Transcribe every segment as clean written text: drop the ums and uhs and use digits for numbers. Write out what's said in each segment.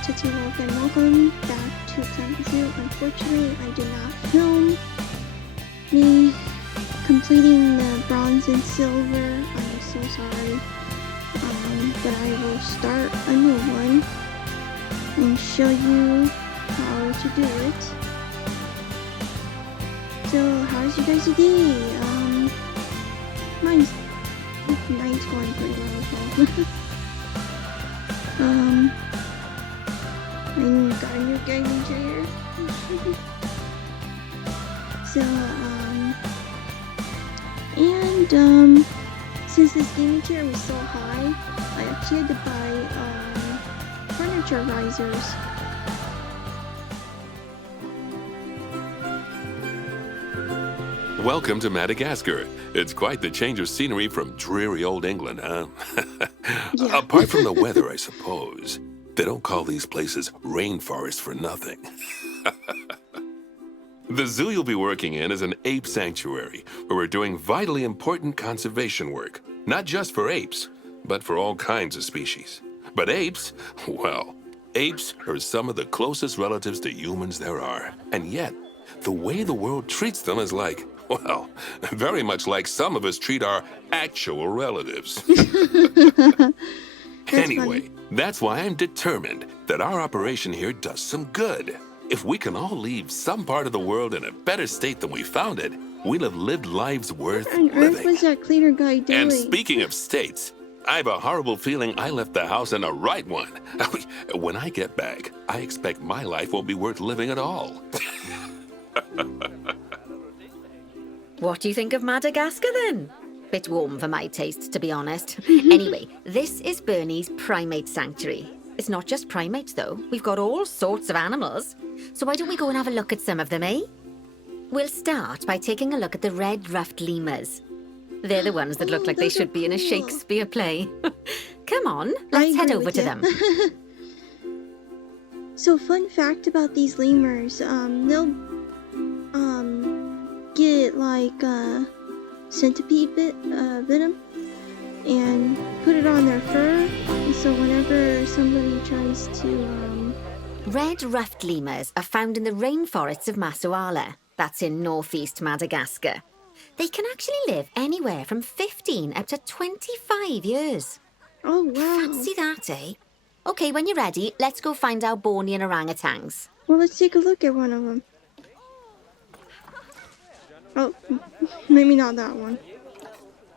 is Tootsie Wolf, and welcome back to Planet Zoo. Unfortunately, I did not film me completing the bronze and silver. I'm so sorry. But I will start a new one and show you how to do it. So, how's your guys' day? Mine's going pretty well as well. I got a new gaming chair. So, since this gaming chair was so high, I actually had to buy, furniture risers. Welcome to Madagascar. It's quite the change of scenery from dreary old England, huh? Yeah. Apart from the weather, I suppose. They don't call these places rainforests for nothing. The zoo you'll be working in is an ape sanctuary, where we're doing vitally important conservation work. Not just for apes, but for all kinds of species. But apes, well, apes are some of the closest relatives to humans there are. And yet, the way the world treats them is like, well, very much like some of us treat our actual relatives. Anyway, funny. that's why I'm determined that our operation here does some good. If we can all leave some part of the world in a better state than we found it, we'll have lived lives worth What on earth living. was that cleaner guy doing? And speaking of states, I have a horrible feeling I left the house in the right one. When I get back, I expect my life won't be worth living at all. What do you think of Madagascar, then? Bit warm for my taste, to be honest. Anyway, this is Bernie's primate sanctuary. It's not just primates, though. We've got all sorts of animals. So why don't we go and have a look at some of them, eh? We'll start by taking a look at the red-ruffed lemurs. They're the ones that look like they those are should be in a cool. Shakespeare play. Come on, I let's head agree over with to you. them. So, fun fact about these lemurs, they'll get like centipede venom and put it on their fur. And so whenever somebody tries to Red-ruffed lemurs are found in the rainforests of Masoala. That's in northeast Madagascar. They can actually live anywhere from 15 up to 25 years. oh wow. Fancy that, eh? Okay, when you're ready, let's go find our Bornean orangutans. Well, let's take a look at one of them. Oh, maybe not that one.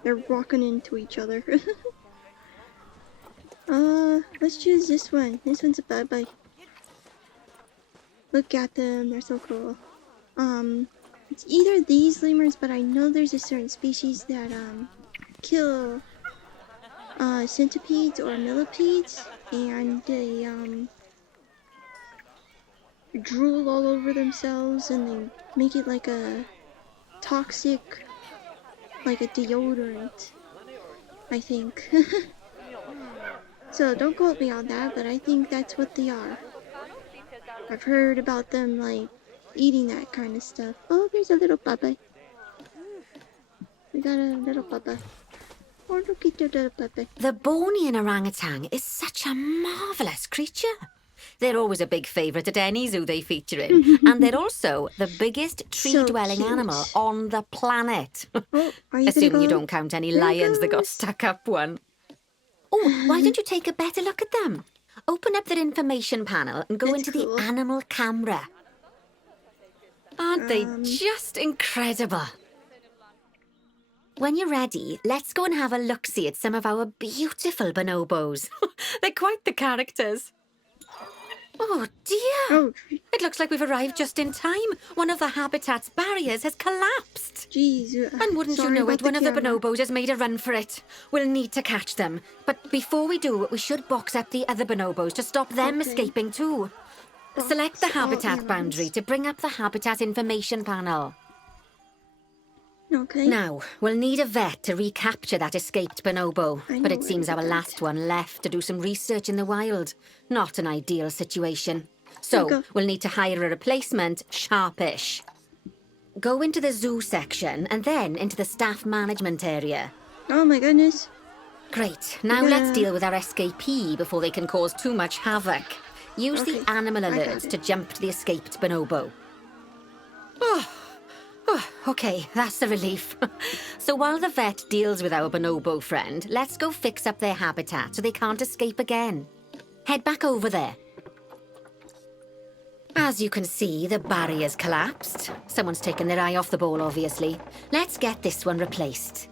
They're walking into each other. Let's choose this one. This one's a bye-bye. Look at them, they're so cool. It's either these lemurs, but I know there's a certain species that, kill, centipedes or millipedes, and they, drool all over themselves, and they make it like a toxic, like a deodorant, I think. So don't quote me on that, but I think that's what they are. I've heard about them, like, eating that kind of stuff. Oh, there's a little papa. We got a little papa. Oh, look at your little papa. The Bornean orangutan is such a marvellous creature. They're always a big favourite at any zoo they feature in. And they're also the biggest tree-dwelling cute. animal on the planet. Oh, are you Assuming gonna you go? don't count any There it lions that got goes. stuck up one. Oh, why don't you take a better look at them? Open up their information panel and go That's into cool. the animal camera. Aren't they just incredible? When you're ready, let's go and have a look-see at some of our beautiful bonobos. They're quite the characters. Oh dear! Oh, It looks like we've arrived just in time. One of the habitat's barriers has collapsed. jeez. And wouldn't you sorry know about it, one of the camera. bonobos has made a run for it. We'll need to catch them. But before we do, we should box up the other bonobos to stop them Okay. escaping too. Select the Box all habitat animals. boundary to bring up the habitat information panel. Okay. Now, we'll need a vet to recapture that escaped bonobo. I But know it where seems to our get last that. one left to do some research in the wild. Not an ideal situation. So, Okay. we'll need to hire a replacement sharpish. Go into the zoo section and then into the staff management area. Oh my goodness. Great. Now Yeah. let's deal with our escapee before they can cause too much havoc. Use Okay, the animal I got alerts it. to jump to the escaped bonobo. Okay, that's a relief. So while the vet deals with our bonobo friend, let's go fix up their habitat so they can't escape again. Head back over there. As you can see, the barrier's collapsed. Someone's taken their eye off the ball, obviously. Let's get this one replaced.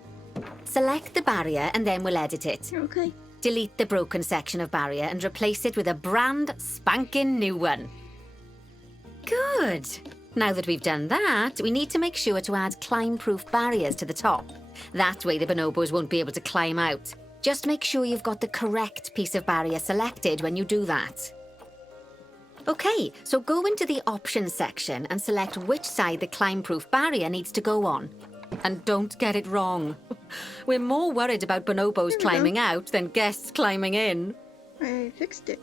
Select the barrier and then we'll edit it. Okay. Delete the broken section of barrier and replace it with a brand spanking new one. Good. Now that we've done that, we need to make sure to add climb-proof barriers to the top. That way the bonobos won't be able to climb out. Just make sure you've got the correct piece of barrier selected when you do that. Okay, so go into the options section and select which side the climb-proof barrier needs to go on. And don't get it wrong. We're more worried about bonobos climbing out than guests climbing in. I fixed it.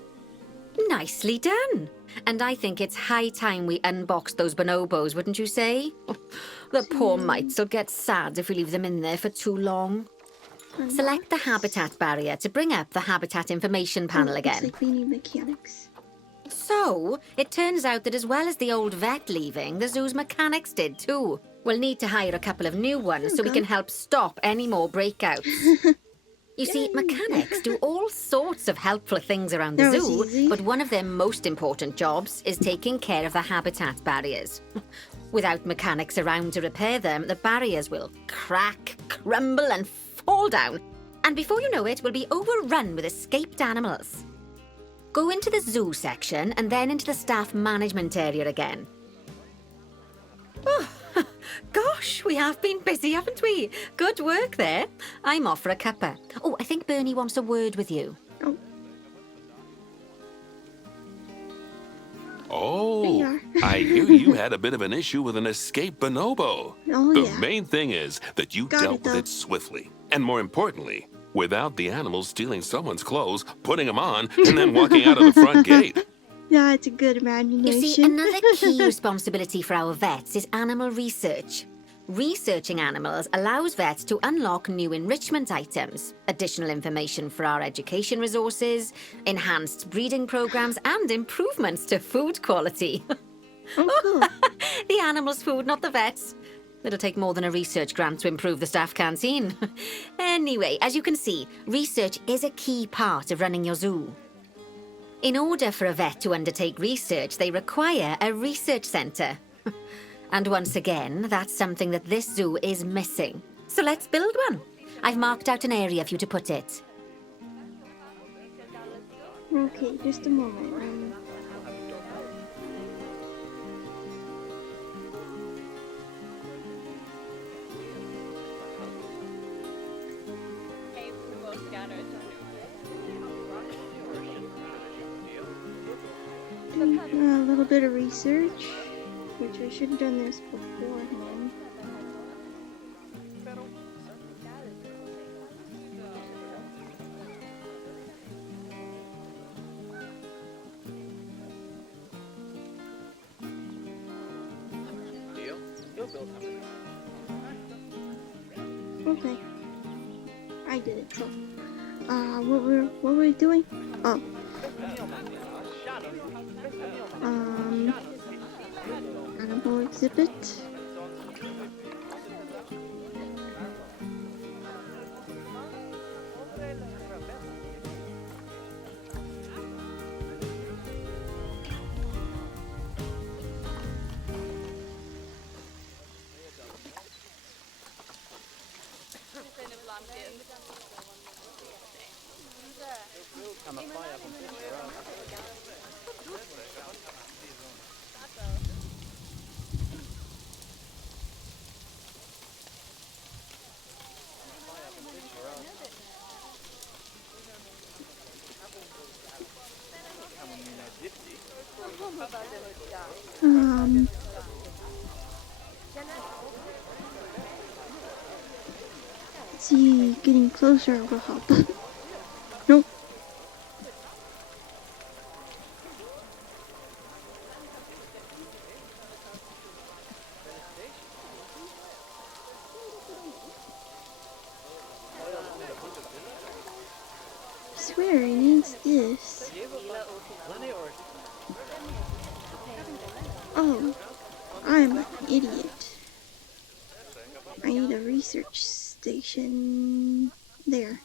Nicely done. And I think it's high time we unboxed those bonobos, wouldn't you say? The poor mites will get sad if we leave them in there for too long. Select the habitat barrier to bring up the habitat information panel again. Looks like we need mechanics. So, it turns out that as well as the old vet leaving, the zoo's mechanics did too. We'll need to hire a couple of new ones so we can help stop any more breakouts. You see, mechanics do all sorts of helpful things around the That was zoo, easy. but one of their most important jobs is taking care of the habitat barriers. Without mechanics around to repair them, the barriers will crack, crumble and fall down. And before you know it, we'll be overrun with escaped animals. Go into the zoo section and then into the staff management area again. Oh, gosh, we have been busy, haven't we? Good work there. I'm off for a cuppa. Oh, I think Bernie wants a word with you. Oh, Oh, There you are. I hear you had a bit of an issue with an escaped bonobo. oh The yeah. main thing is that you Got dealt it, with though. it swiftly. And more importantly, without the animals stealing someone's clothes, putting them on, and then walking out of the front gate. Yeah, it's a good You imagination. see, another key responsibility for our vets is animal research. Researching animals allows vets to unlock new enrichment items, additional information for our education resources, enhanced breeding programs, and improvements to food quality. Oh, cool. The animals' food, not the vets. It'll take more than a research grant to improve the staff canteen. Anyway, as you can see, research is a key part of running your zoo. In order for a vet to undertake research, they require a research centre. And once again, that's something that this zoo is missing. So let's build one. I've marked out an area for you to put it. Okay, just a moment. A little bit of research, which I should have done this beforehand. Okay, I did it. So, what were we doing? Oh, animal exhibit. Is he getting closer? We'll help. Nope. I swear he needs this. research station. There.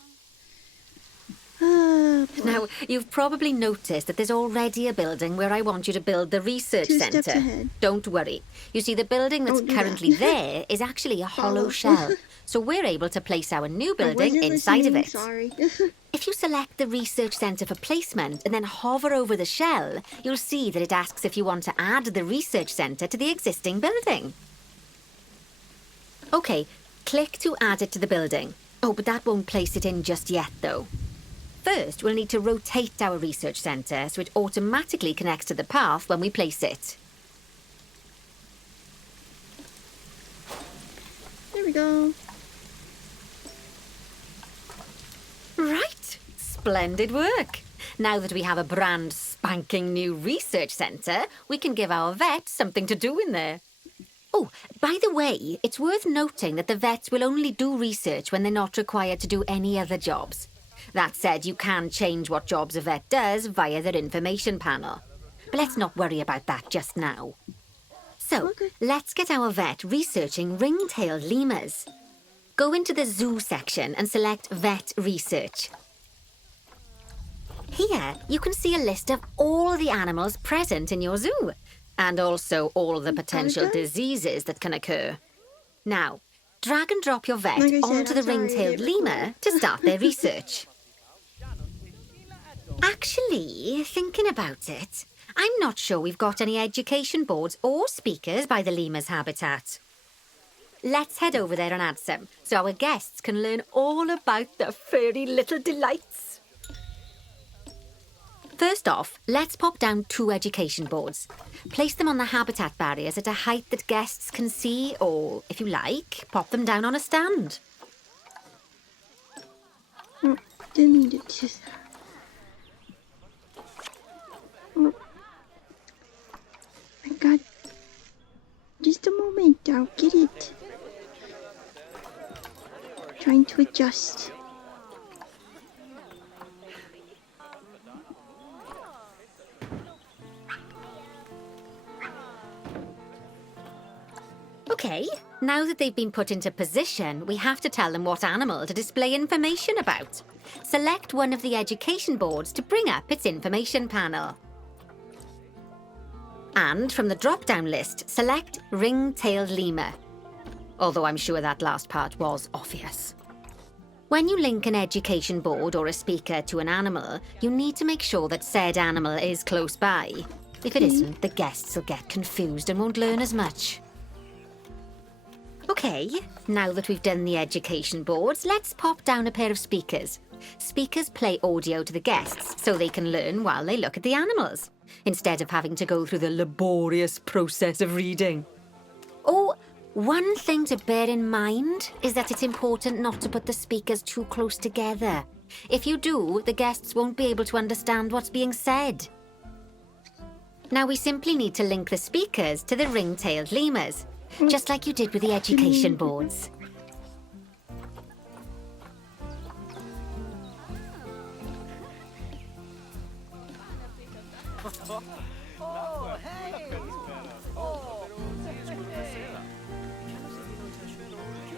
Boy. Now, you've probably noticed that there's already a building where I want you to build the research 2 centre. steps ahead. Don't worry. You see, the building that's Don't do currently that. there is actually a hollow Follow. shell. So we're able to place our new building I wasn't inside of listening, it. Sorry. If you select the research centre for placement and then hover over the shell, you'll see that it asks if you want to add the research centre to the existing building. OK, click to add it to the building. Oh, but that won't place it in just yet, though. First, we'll need to rotate our research centre so it automatically connects to the path when we place it. There we go. Right, splendid work. Now that we have a brand spanking new research centre, we can give our vets something to do in there. Oh, by the way, it's worth noting that the vets will only do research when they're not required to do any other jobs. That said, you can change what jobs a vet does via their information panel. But let's not worry about that just now. So, Okay. let's get our vet researching ring-tailed lemurs. Go into the zoo section and select Vet Research. Here, you can see a list of all the animals present in your zoo, and also all the potential Okay. diseases that can occur. Now, drag and drop your vet Like I said, onto the I'm sorry, ring-tailed they lemur to start their research. Actually, thinking about it, I'm not sure we've got any education boards or speakers by the lemur's habitat. Let's head over there and add some, so our guests can learn all about the furry little delights. First off, let's pop down 2 education boards. Place them on the habitat barriers at a height that guests can see, or, if you like, pop them down on a stand. Oh, didn't mean to just. Oh. My God. Just a moment, I'll get it. Trying to adjust. Okay, now that they've been put into position, we have to tell them what animal to display information about. Select one of the education boards to bring up its information panel. And from the drop-down list, select ring-tailed lemur. Although I'm sure that last part was obvious. When you link an education board or a speaker to an animal, you need to make sure that said animal is close by. If it isn't, the guests will get confused and won't learn as much. Okay, now that we've done the education boards, let's pop down a pair of speakers. Speakers play audio to the guests so they can learn while they look at the animals, instead of having to go through the laborious process of reading. Oh, one thing to bear in mind is that it's important not to put the speakers too close together. If you do, the guests won't be able to understand what's being said. Now we simply need to link the speakers to the ring-tailed lemurs, just like you did with the education boards.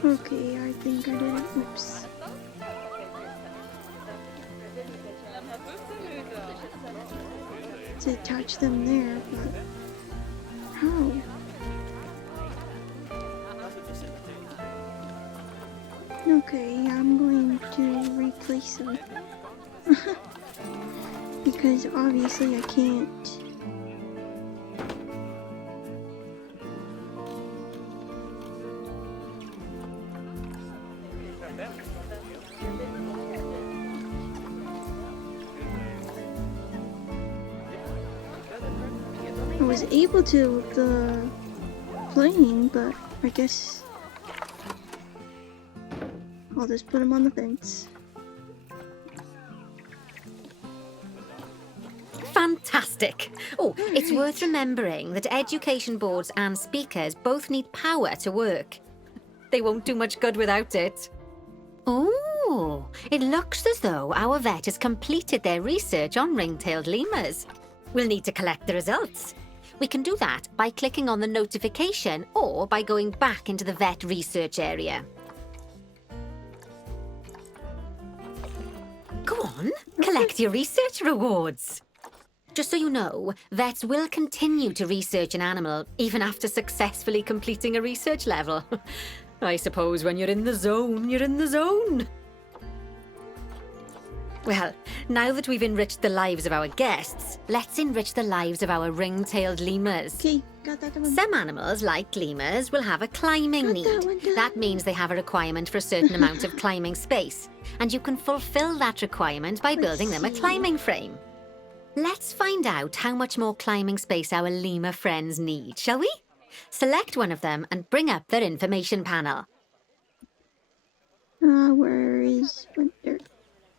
Okay, I think I did it. Oops. To attach them there, but how? Okay, I'm going to replace them. Because obviously I can't. I was able to with the plane, but I guess I'll just put them on the fence. Fantastic! Oh, it's worth remembering that education boards and speakers both need power to work. They won't do much good without it. Oh, it looks as though our vet has completed their research on ring-tailed lemurs. We'll need to collect the results. We can do that by clicking on the notification or by going back into the vet research area. on, collect your research rewards. Just so you know, vets will continue to research an animal even after successfully completing a research level. I suppose when you're in the zone, you're in the zone. Well, now that we've enriched the lives of our guests, let's enrich the lives of our ring-tailed lemurs. Okay, got that one. Some animals, like lemurs, will have a climbing Got need. that one done. That means they have a requirement for a certain amount of climbing space, and you can fulfill that requirement by building them a see. climbing frame. Let's find out how much more climbing space our lemur friends need, shall we? Select one of them and bring up their information panel. Where is Winter?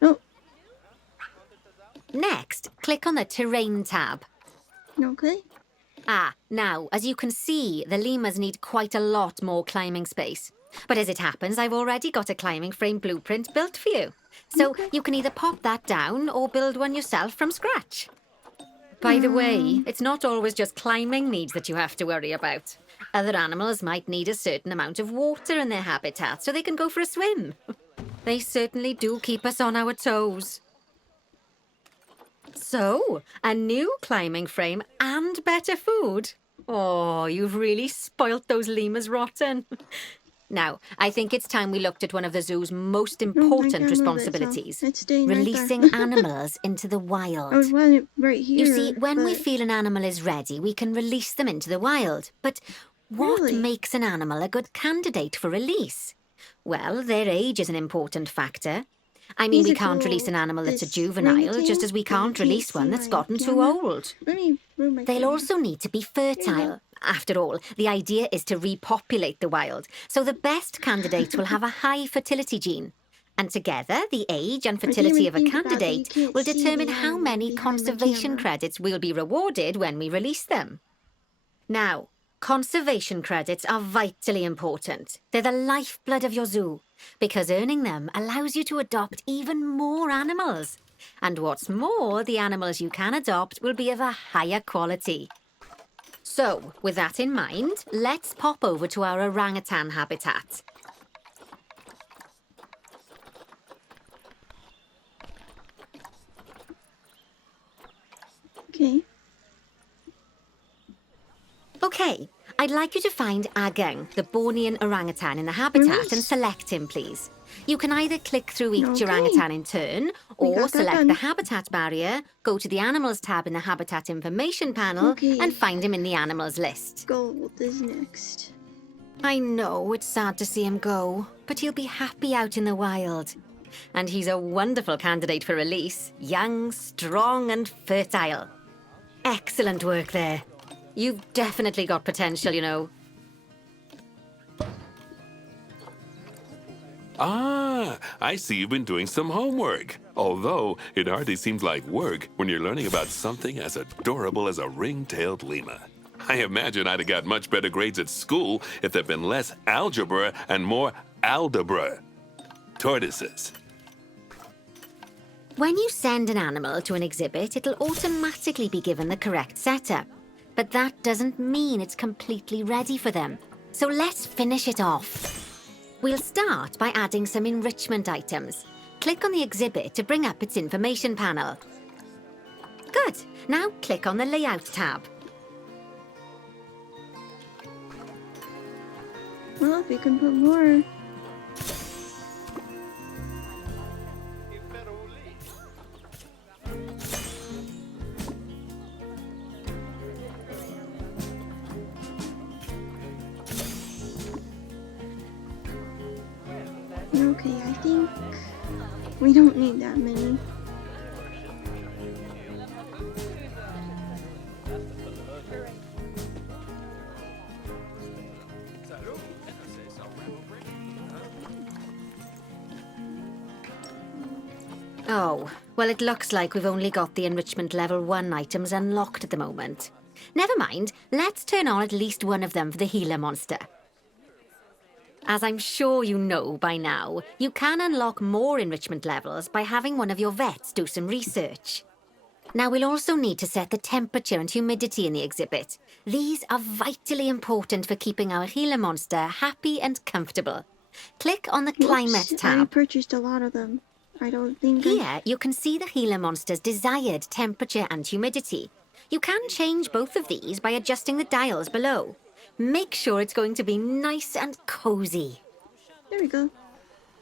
Oh, Next, click on the Terrain tab. okay. Now, as you can see, the lemurs need quite a lot more climbing space. But as it happens, I've already got a climbing frame blueprint built for you. So Okay. you can either pop that down or build one yourself from scratch. By the way, it's not always just climbing needs that you have to worry about. Other animals might need a certain amount of water in their habitat so they can go for a swim. They certainly do keep us on our toes. So, a new climbing frame and better food. Oh, you've really spoilt those lemurs rotten. Now, I think it's time we looked at one of the zoo's most I important can't move it, so responsibilities. it's staying right Releasing there. animals into the I wild. would want it right here. You see, when we but- feel an animal is ready, we can release them into the wild. But what Really? makes an animal a good candidate for release? Well, their age is an important factor. I mean, Is we it can't release an called animal that's a this juvenile, ring-tail? just as we You can't can't release one see that's my gotten too camera. old. Let me move my They'll camera. also need to be fertile. After all, the idea is to repopulate the wild, so the best candidates will have a high fertility gene. And together, the age and fertility even of a think about it, you candidate can't will see the determine how animal many behind my conservation camera. credits will be rewarded when we release them. Now, conservation credits are vitally important. They're the lifeblood of your zoo, because earning them allows you to adopt even more animals. And what's more, the animals you can adopt will be of a higher quality. So, with that in mind, let's pop over to our orangutan habitat. Okay. Okay, I'd like you to find Ageng, the Bornean orangutan in the habitat, Release. and select him, please. You can either click through each Okay. orangutan in turn, We or got that select done. the habitat barrier, go to the animals tab in the habitat information panel, Okay. and find him in the animals list. Gold is next. I know it's sad to see him go, but he'll be happy out in the wild. And he's a wonderful candidate for release, young, strong, and fertile. Excellent work there. You've definitely got potential, you know. Ah, I see you've been doing some homework. Although it hardly seems like work when you're learning about something as adorable as a ring-tailed lemur. I imagine I'd have got much better grades at school if there'd been less algebra and more aldebra. Tortoises. When you send an animal to an exhibit, it'll automatically be given the correct setup. But that doesn't mean it's completely ready for them. So let's finish it off. We'll start by adding some enrichment items. Click on the exhibit to bring up its information panel. Good. Now click on the Layout tab. Well, if you can put more. Okay, I think we don't need that many. Oh, well, it looks like we've only got the enrichment level 1 items unlocked at the moment. Never mind, let's turn on at least one of them for the healer monster. As I'm sure you know by now, you can unlock more enrichment levels by having one of your vets do some research. Now, we'll also need to set the temperature and humidity in the exhibit. These are vitally important for keeping our healer monster happy and comfortable. Click on the Climate Whoops, I tab. purchased a lot of them. I don't think Here, you can see the Gila monster's desired temperature and humidity. You can change both of these by adjusting the dials below. Make sure it's going to be nice and cozy. There we go.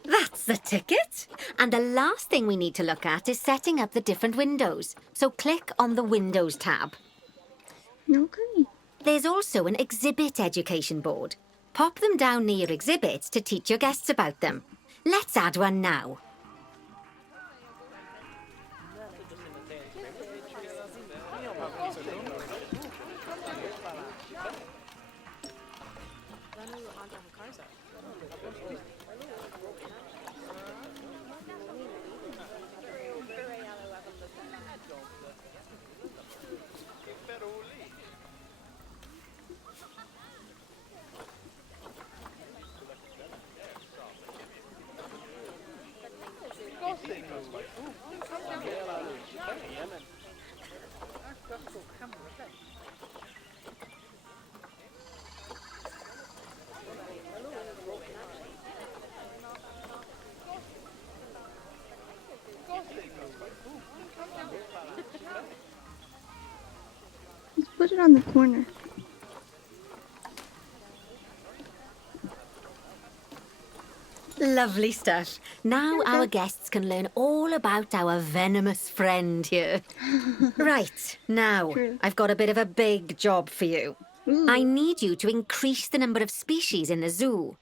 That's the ticket. And the last thing we need to look at is setting up the different windows. So click on the Windows tab. Okay. There's also an exhibit education board. Pop them down near your exhibits to teach your guests about them. Let's add one now. Let's put it on the corner. Lovely stuff. Now our guests can learn all about our venomous friend here. Right, now, True. I've got a bit of a big job for you. Ooh. I need you to increase the number of species in the zoo.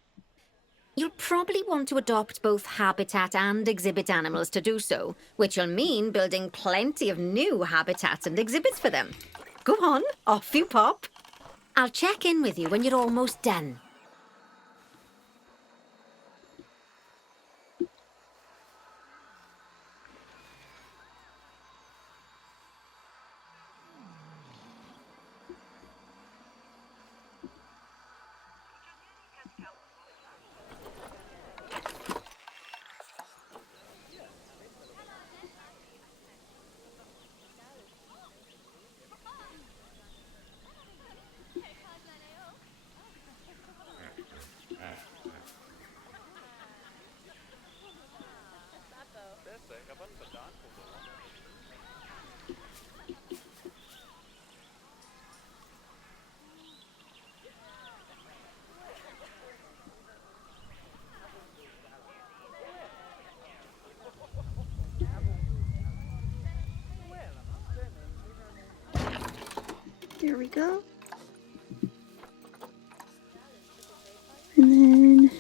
You'll probably want to adopt both habitat and exhibit animals to do so, which will mean building plenty of new habitats and exhibits for them. Go on, off you pop. I'll check in with you when you're almost done. There we go. And then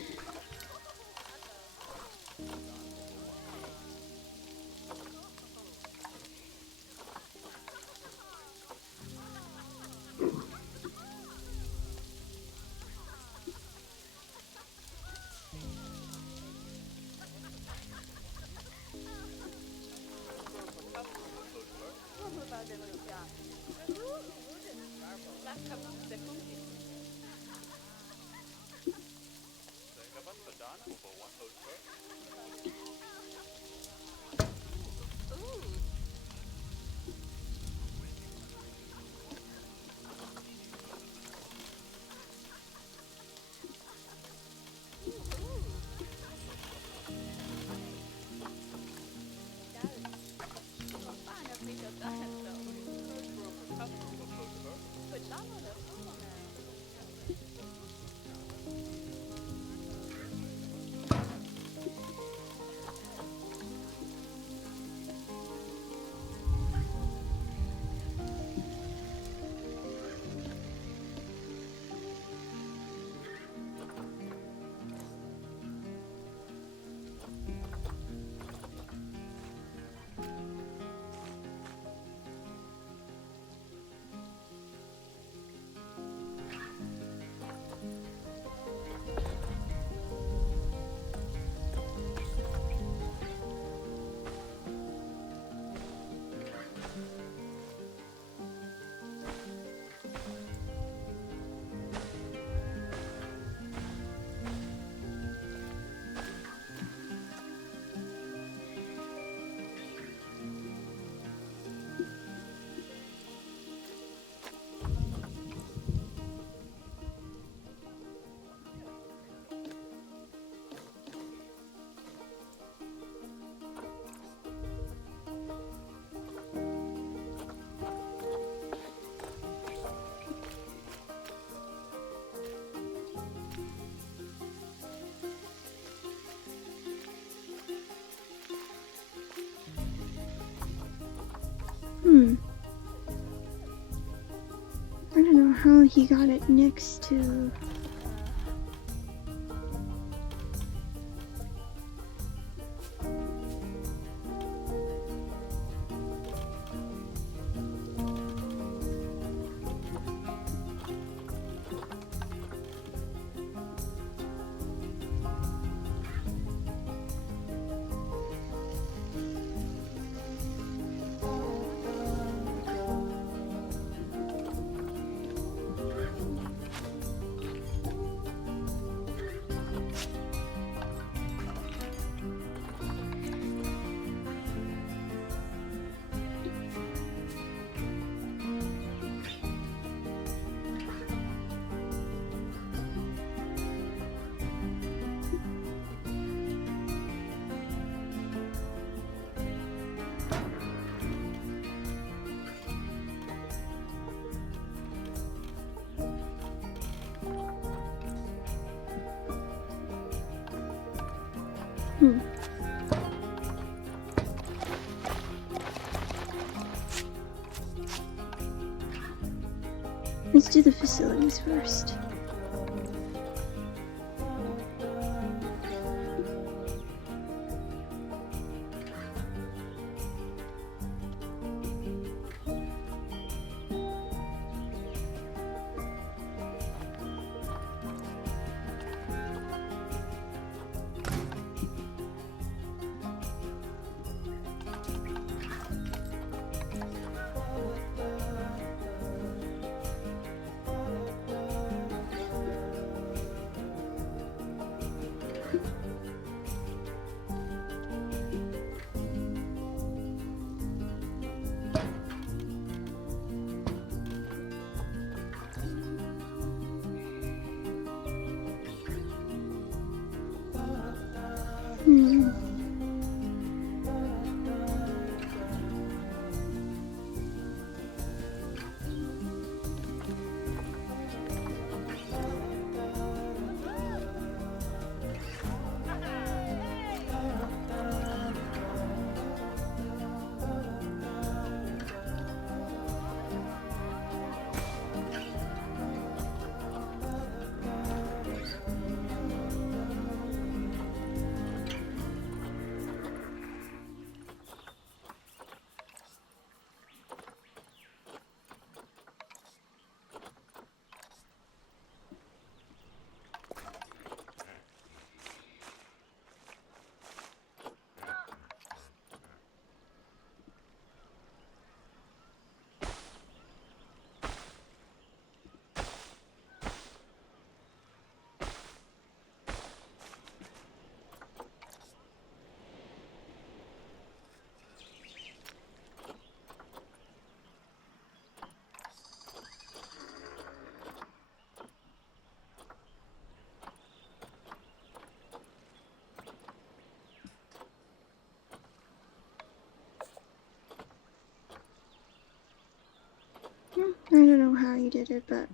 how he got it next to... Let's do the facilities first. I don't know how you did it, but...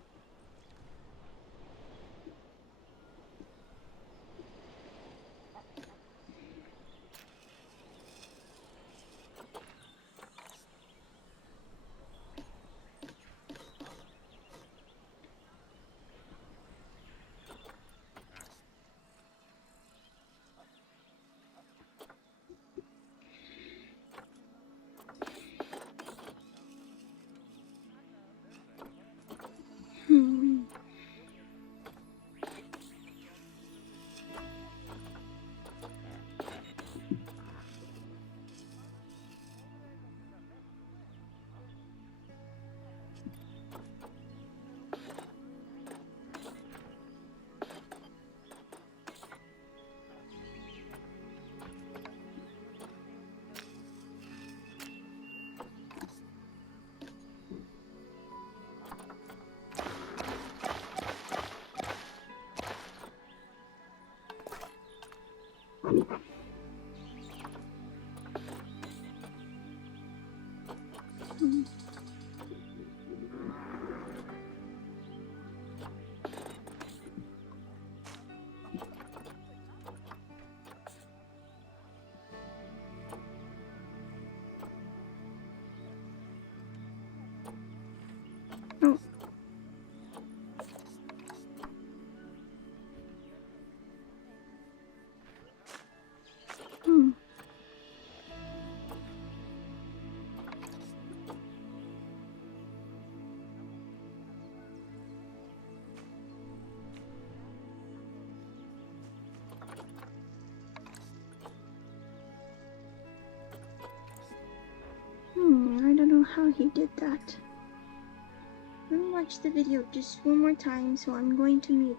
how he did that. Let me watch the video just one more time, so I'm going to mute.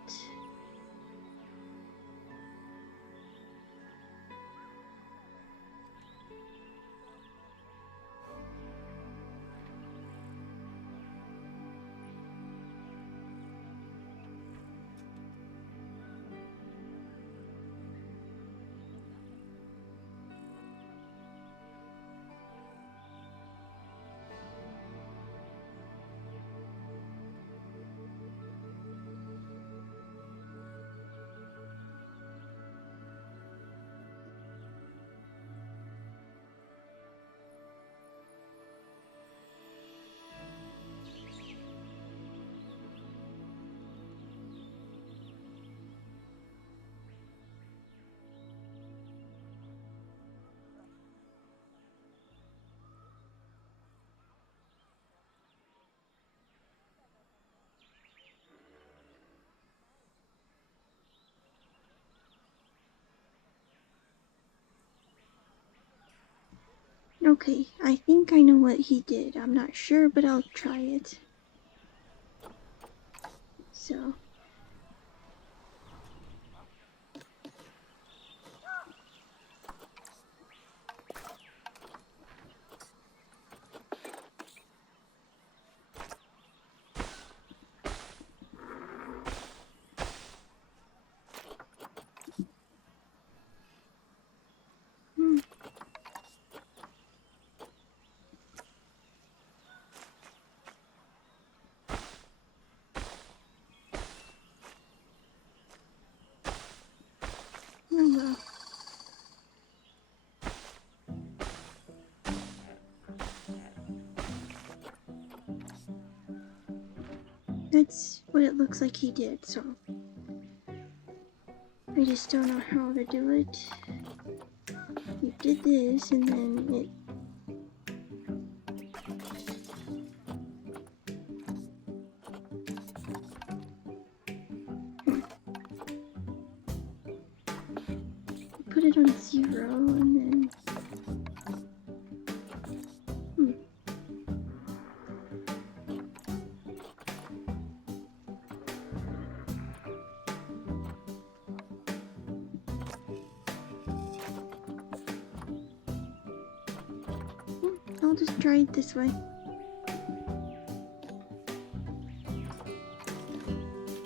Okay, I think I know what he did. I'm not sure, but I'll try it. So. Oh well. That's what it looks like he did, so I just don't know how to do it. He did this, and then it... Put it on 0, and then... I'll just try it this way.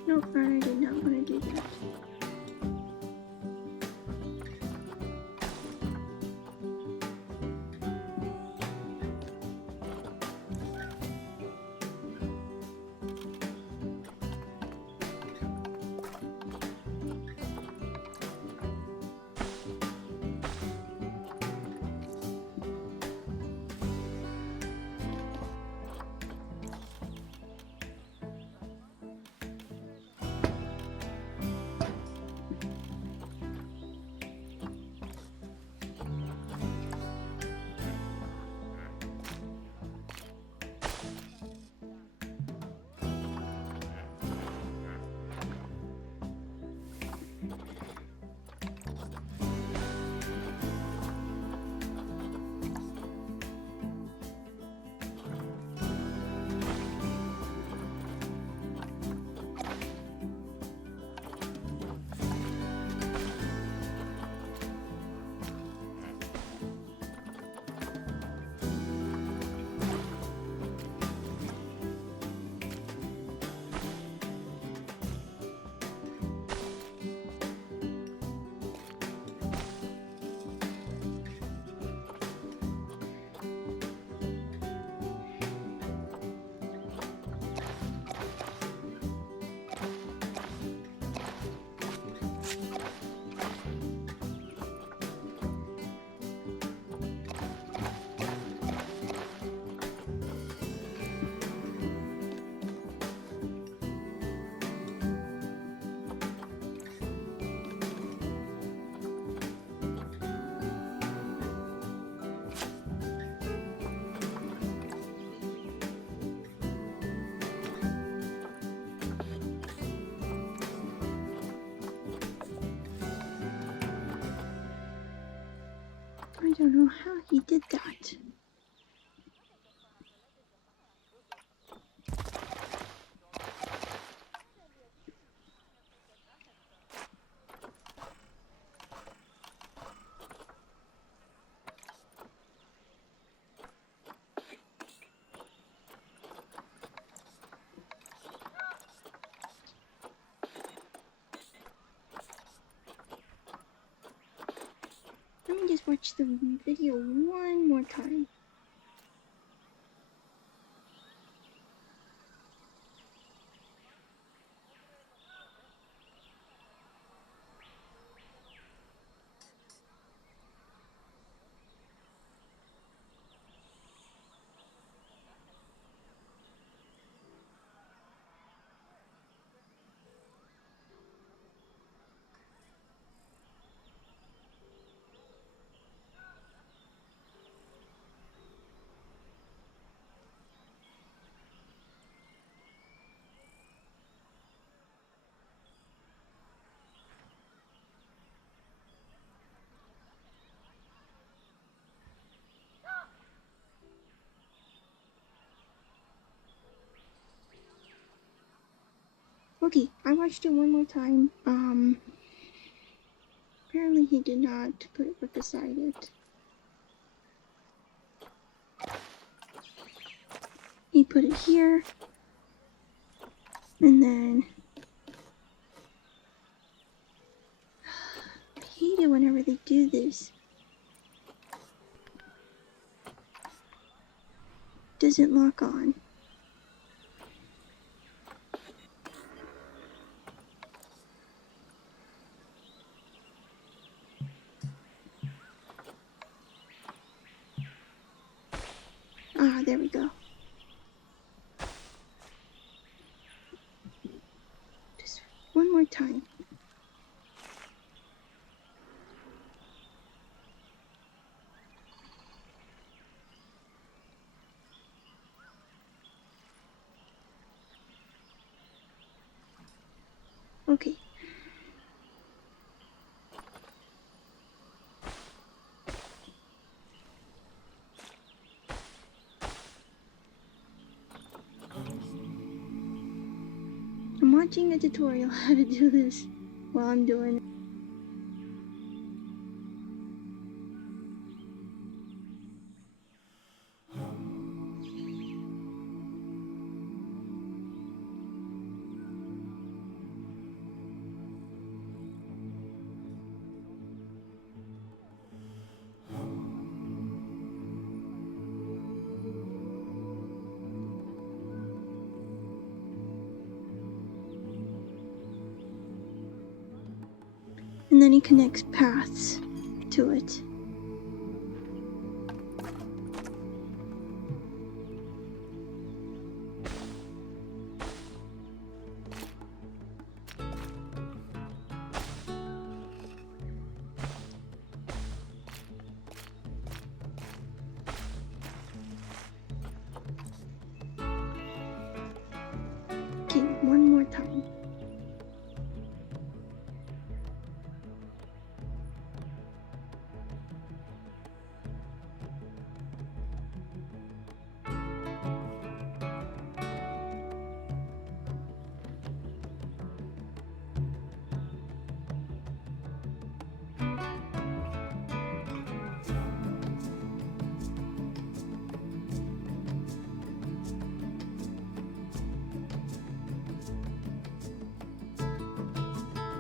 Nope, I did not want to do that. I don't know how he did that. me just watch the video one more time. Okay, I watched it one more time. Apparently he did not put it beside it. He put it here, and then I hate it whenever they do this. Doesn't lock on. Ah, there we go. Just one more time. Okay. I'm watching a tutorial how to do this while I'm doing it. And then he connects paths to it. Okay, one more time.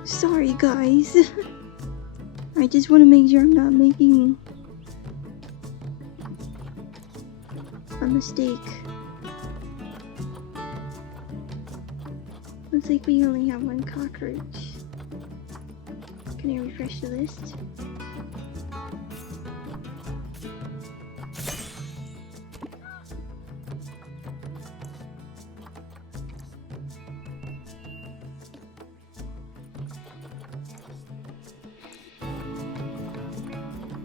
Sorry guys. I just want to make sure I'm not making a mistake. Looks like we only have one cockroach. Can I refresh the list?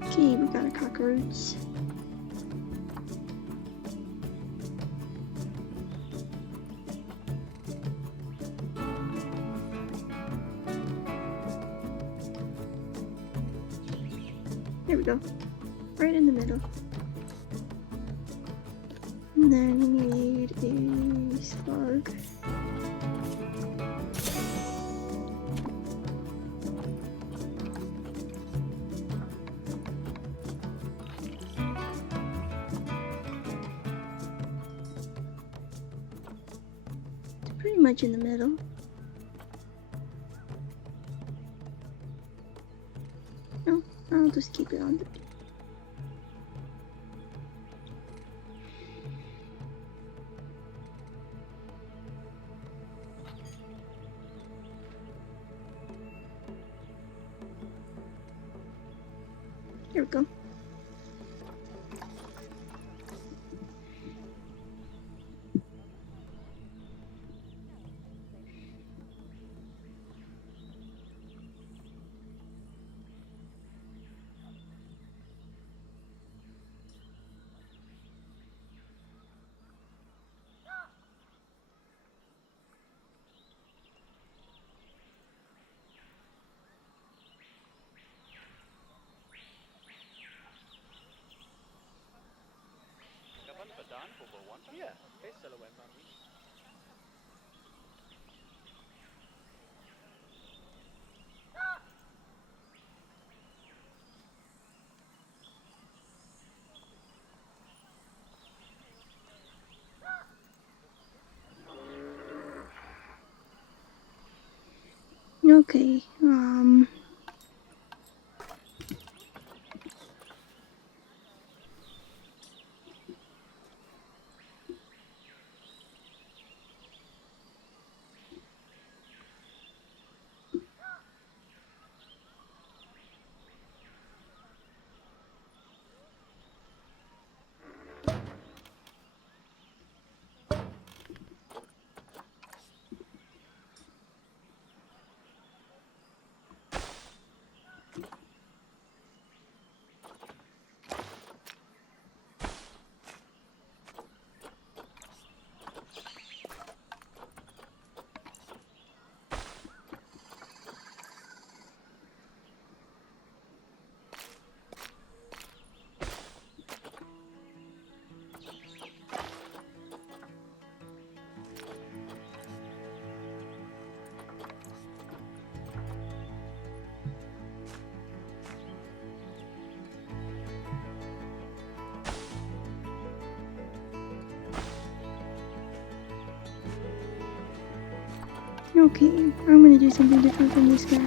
Okay, we got a cockroach. There we go. Right in the middle. And then we need a slug. Pretty much in the middle. Oh, I'll just keep it on the... Here we go. Okay, okay, I'm gonna do something different from this guy.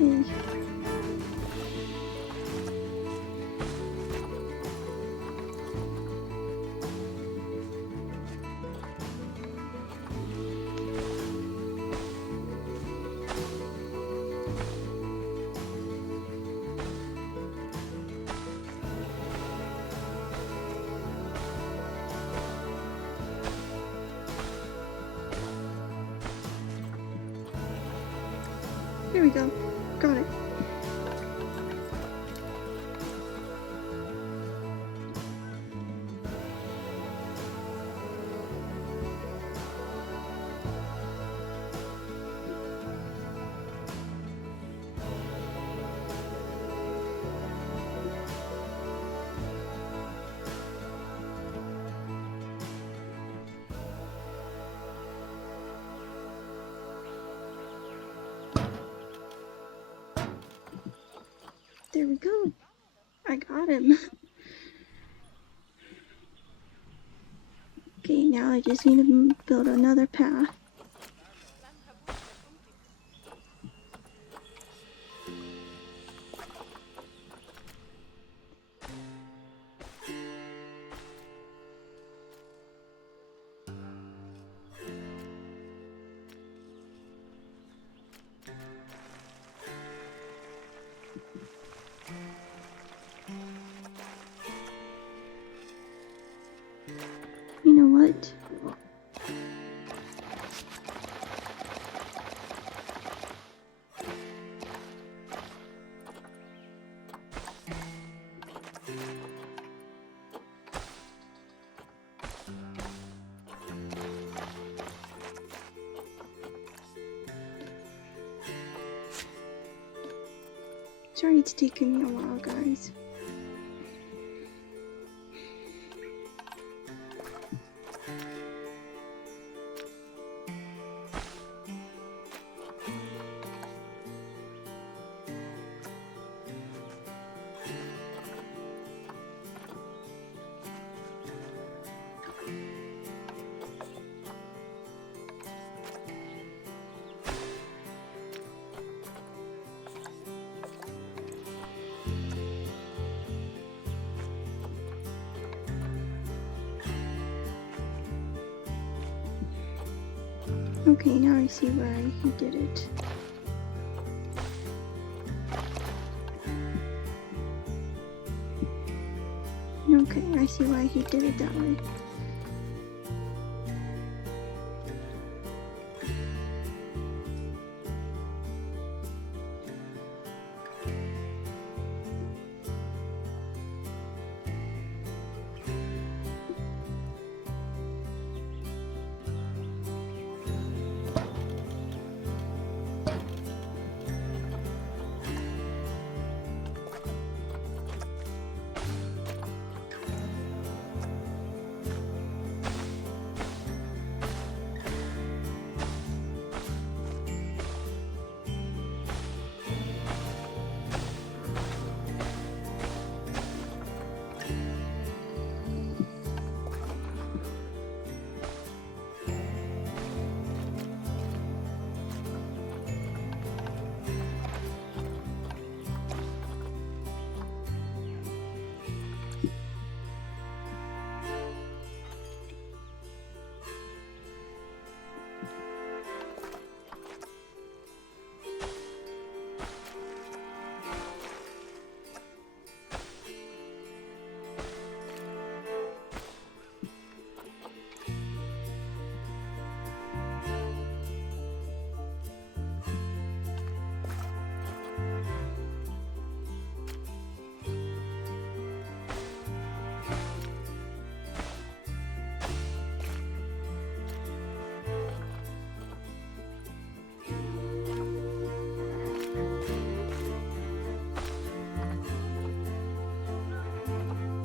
Okay. There we go. Got it. There we go. I got him. Okay, now I just need to build another path. You know what? Sorry it's taking me a while, guys. Okay, now I see why he did it. Okay, I see why he did it that way.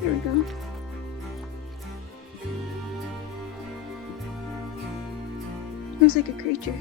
There we go. Looks like a creature.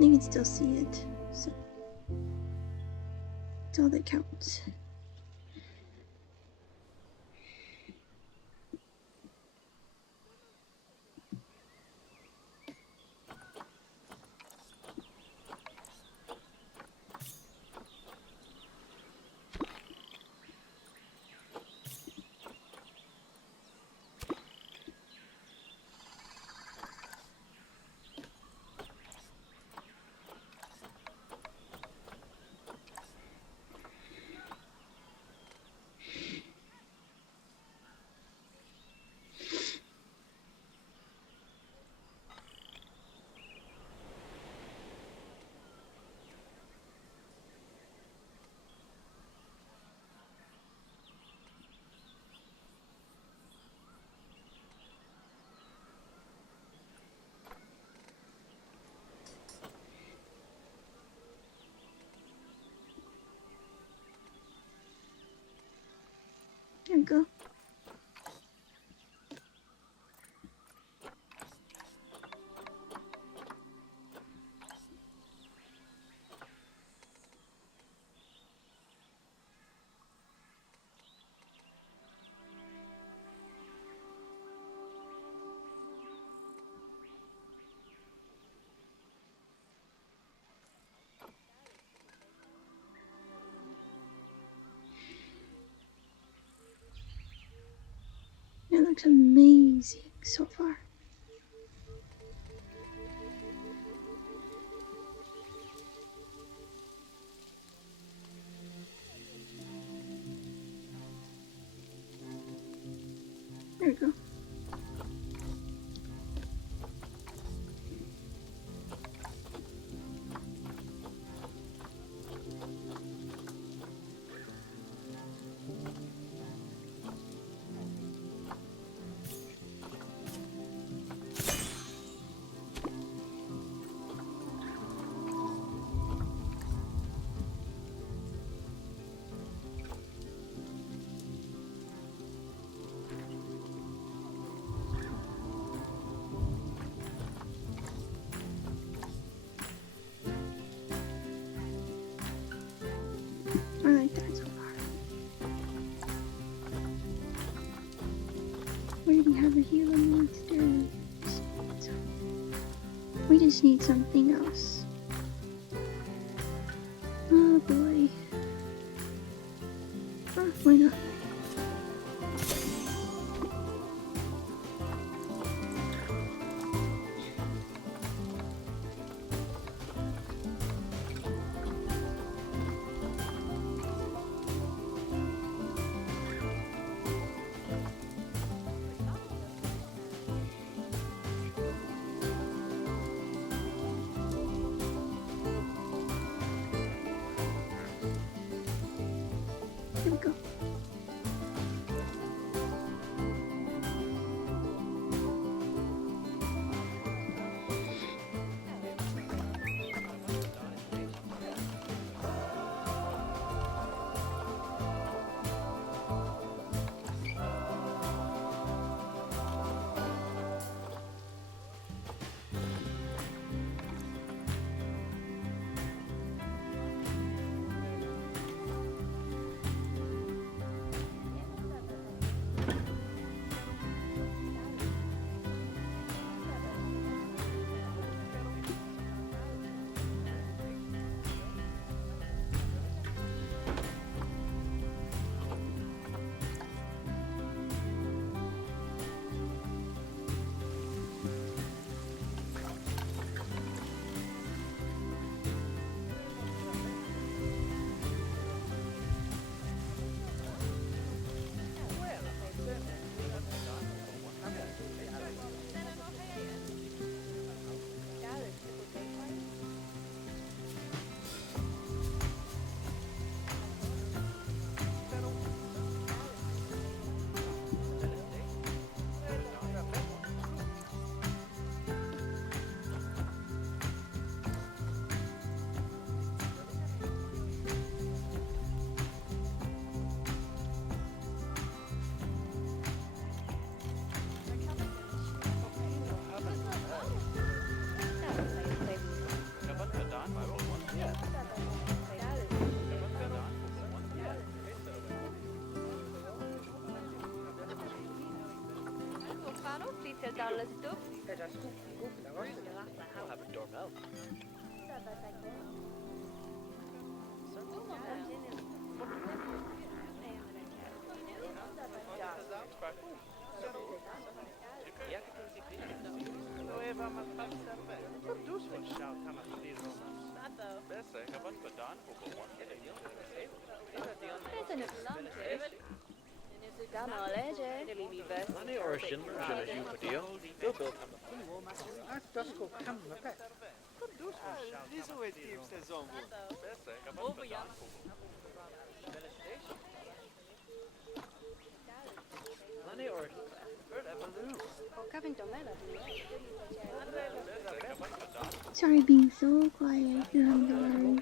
You can still see it, so it's all that counts. go. It looks amazing so far. There we go. I like that so far. We already have a Gila monster. We just need something else. Oh boy. Oh, why not? Here we go. Sorry being so quiet if you're hungry.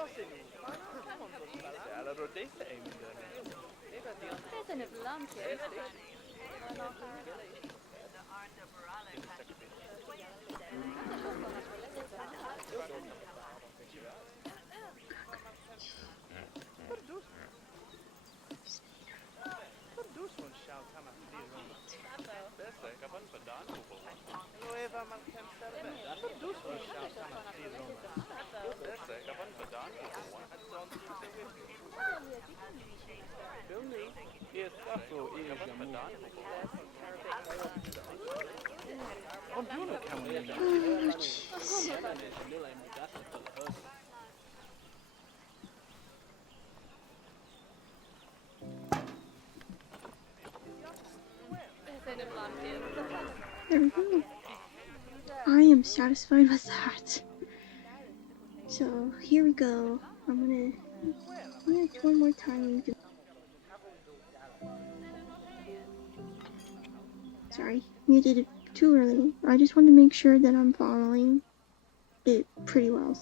Oh, jeez. There we go. I am satisfied with that. So here we go. I'm gonna one more time. Sorry, muted it too early. I just want to make sure that I'm following it pretty well.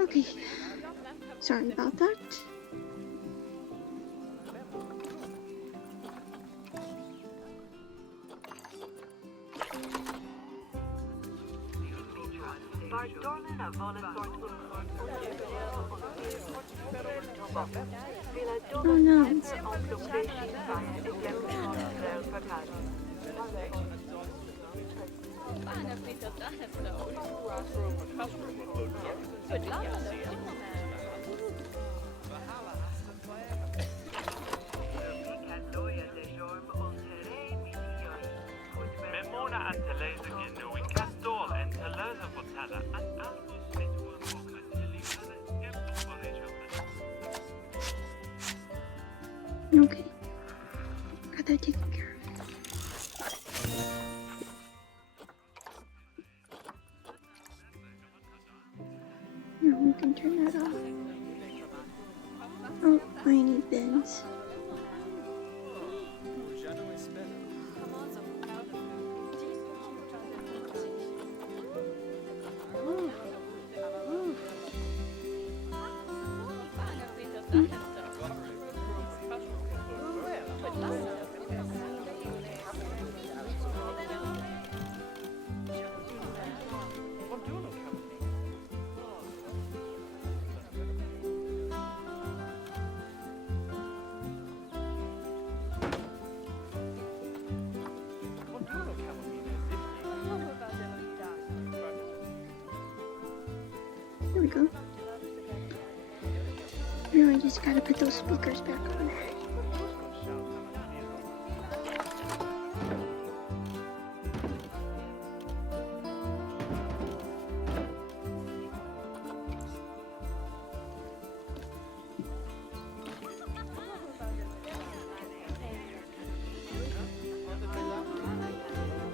Okay, sorry about that. Oh no. Okay, got that taken care of. Now we can turn that off. Oh, I need bins. go. Now I just gotta put those speakers back on.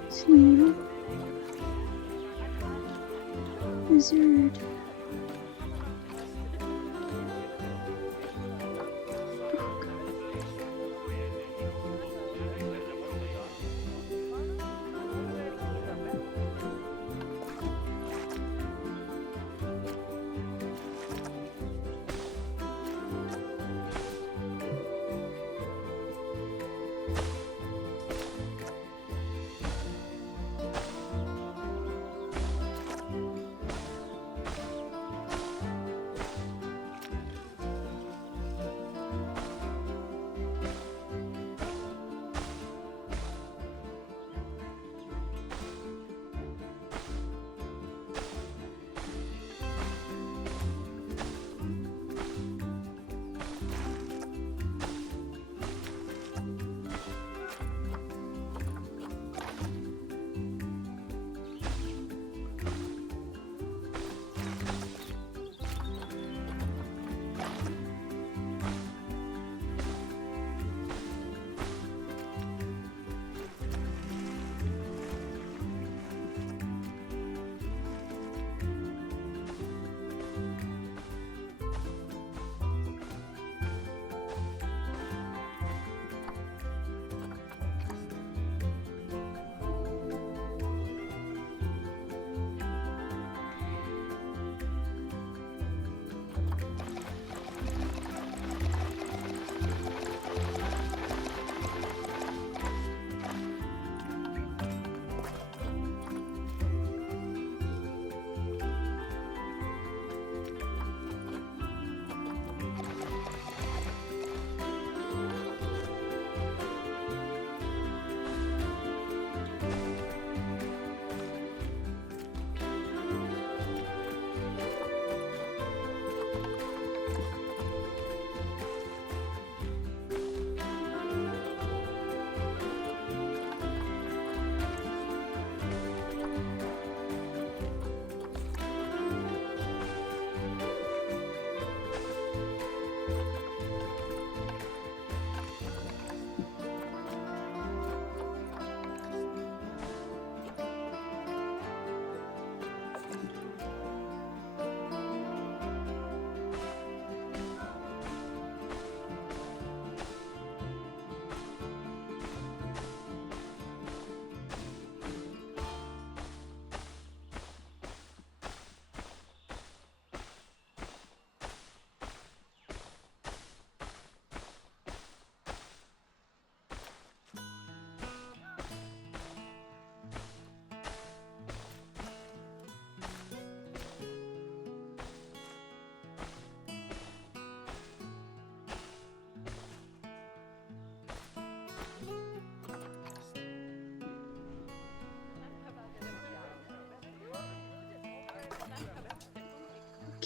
Snail. Lizard.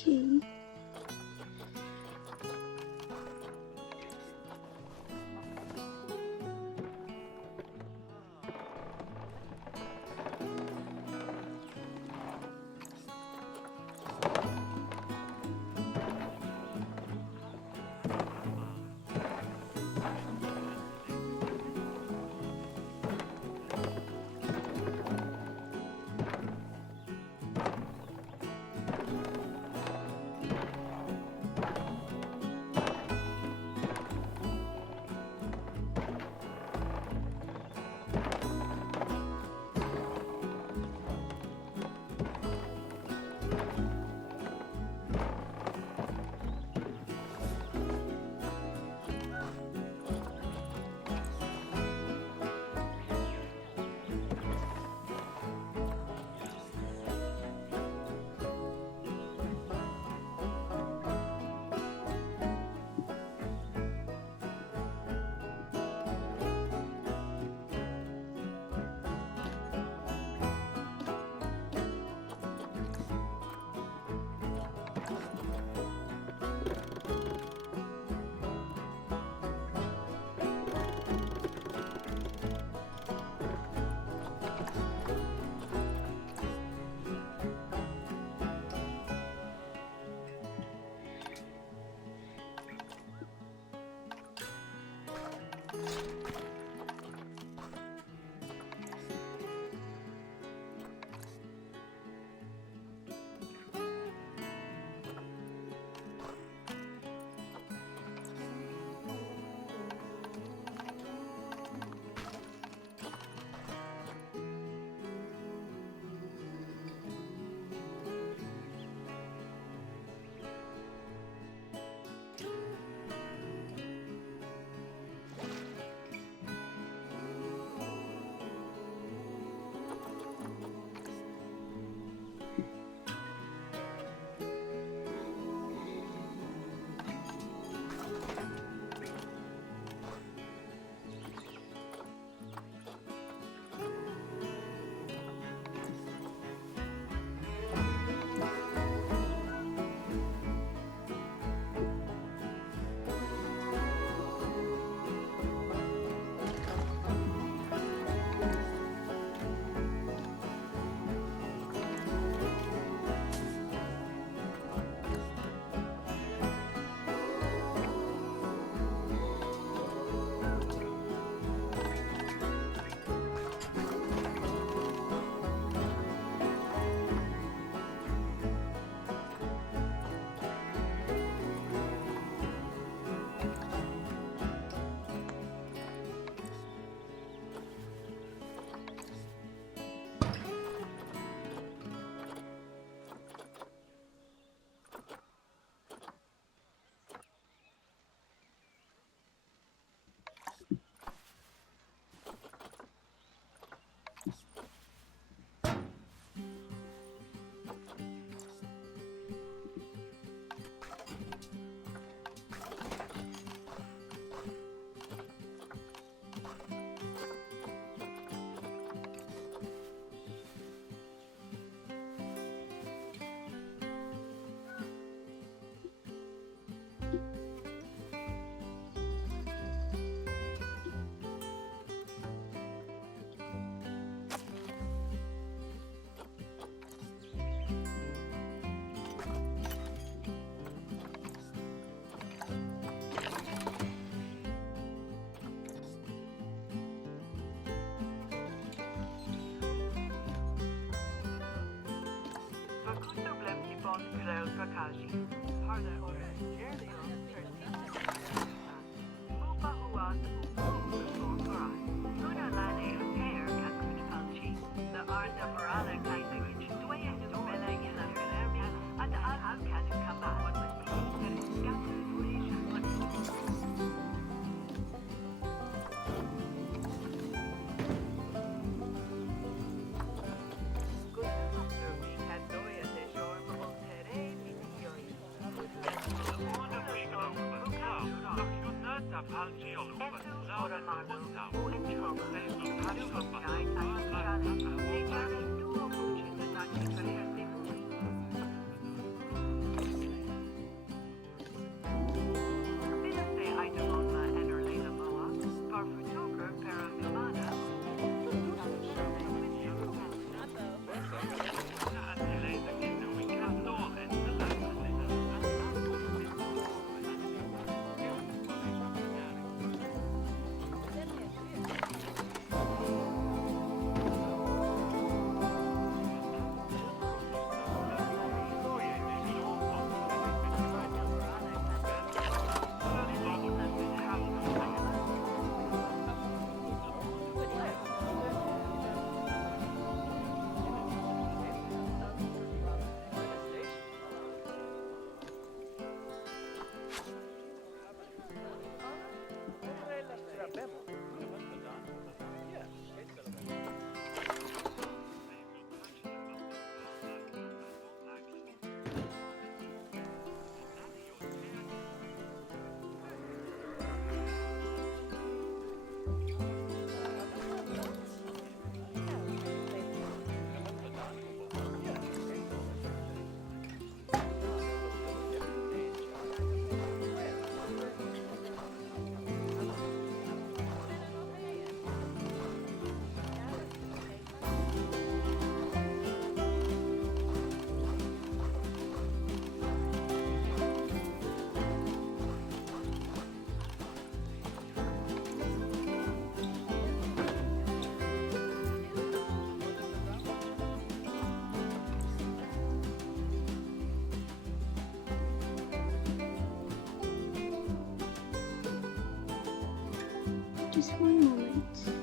Okay. Just one moment.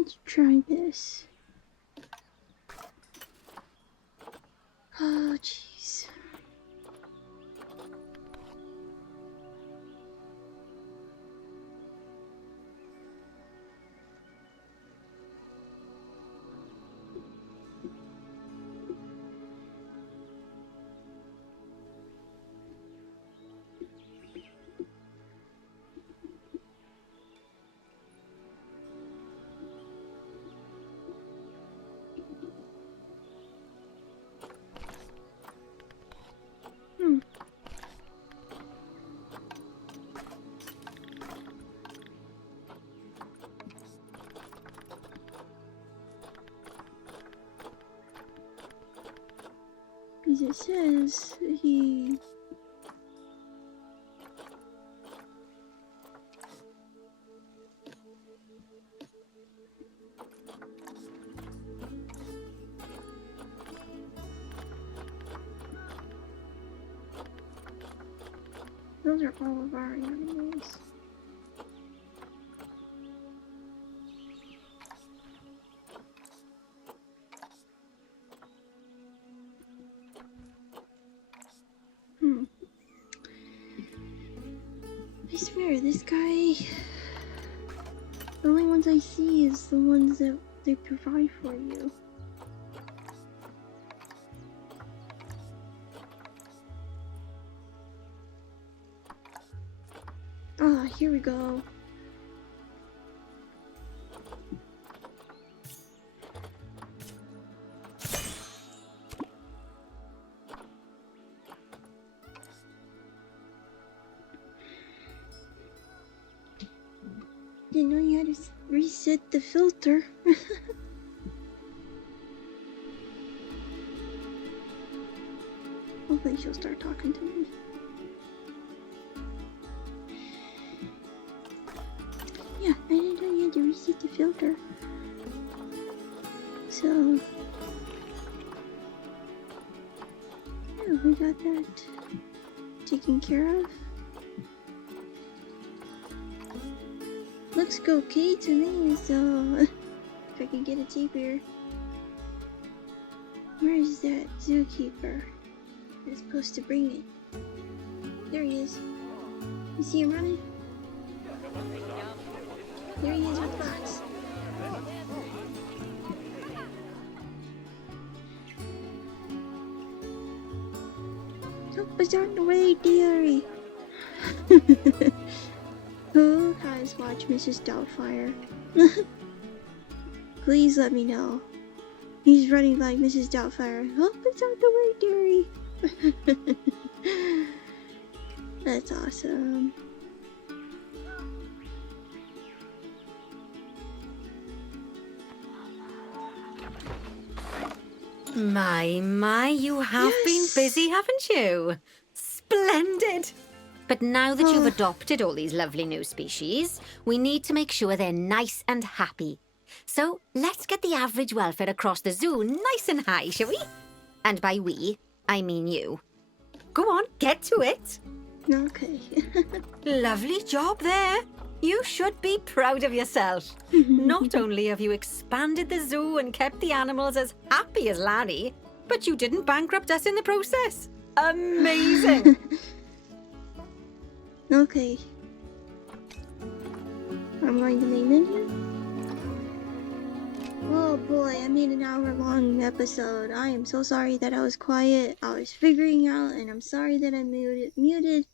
Let's try this. Oh, jeez. Because it says he... Those are all of our animals. I swear, this guy... The only ones I see is the ones that they provide for you. Ah, here we go. Didn't know you had to reset the filter. Hopefully she'll start talking to me. Yeah, I didn't know you had to reset the filter. So... yeah, we got that taken care of. Looks okay to me, so if I can get a taper. Where is that zookeeper that's supposed to bring it? There he is. You see him running? There he is with the box. Help us on the way, dearie. Who has watched Mrs. Doubtfire? Please let me know. He's running like Mrs. Doubtfire. Help us on the way, dearie. That's awesome. My, you have been busy, haven't you? Splendid! But now that you've adopted all these lovely new species, we need to make sure they're nice and happy. So let's get the average welfare across the zoo nice and high, shall we? And by we, I mean you. Go on, get to it. Okay. Lovely job there. You should be proud of yourself. Not only have you expanded the zoo and kept the animals as happy as Lanny, but you didn't bankrupt us in the process. Amazing. Okay. I'm going to main menu. Oh boy, I made an hour-long episode. I am so sorry that I was quiet. I was figuring out, and I'm sorry that I muted.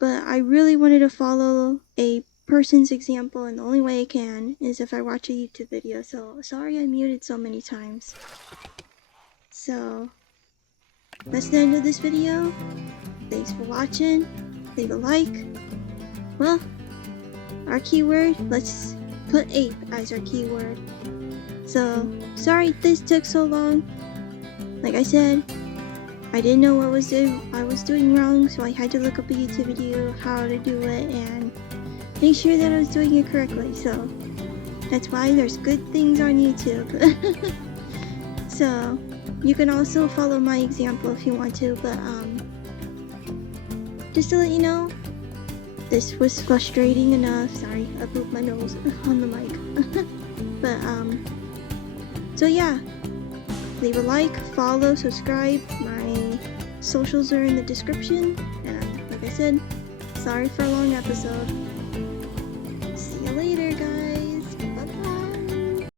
But I really wanted to follow a person's example, and the only way I can is if I watch a YouTube video. So sorry I muted so many times. So that's the end of this video. Thanks for watching. Leave a like. Well, our keyword, let's put ape as our keyword. So sorry this took so long. Like I said, I didn't know what I was doing wrong, so I had to look up a YouTube video how to do it and make sure that I was doing it correctly. So that's why there's good things on YouTube. So you can also follow my example if you want to, but just to let you know, this was frustrating enough. Sorry, I broke my nose on the mic. But, so yeah. Leave a like, follow, subscribe. My socials are in the description. And like I said, sorry for a long episode.